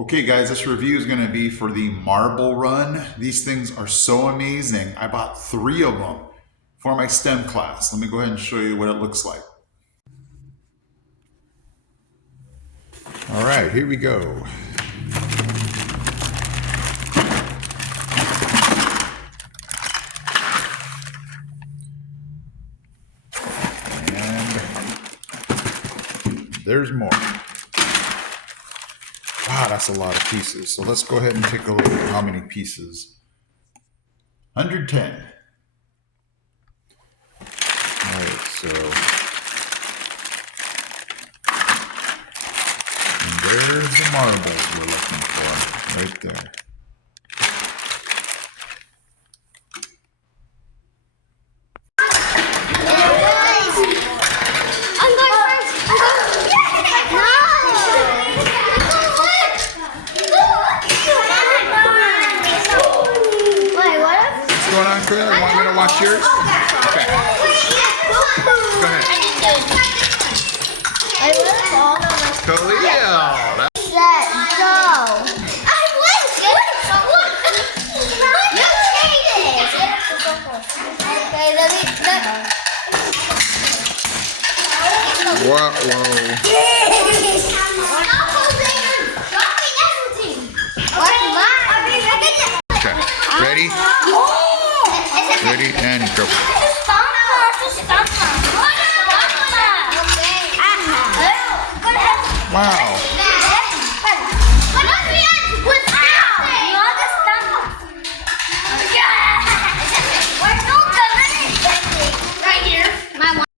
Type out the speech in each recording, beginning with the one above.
Okay guys, this review is going to be for the Marble Run. These things are so amazing. I bought 3 of them for my STEM class. Let me go ahead and show you what it looks like. All right, here we go. And there's more. Wow, that's a lot of pieces. So let's go ahead and take a look at how many pieces. 110. All right, so and there's the marbles we're looking for, right there. What's going on, Khalil? You want me to watch yours? Okay. Go ahead. Khalil! Whoa. Okay. Ready? Ready and go. Wow.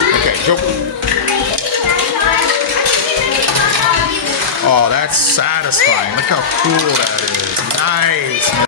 Okay, go. Oh, that's satisfying. Look how cool that is.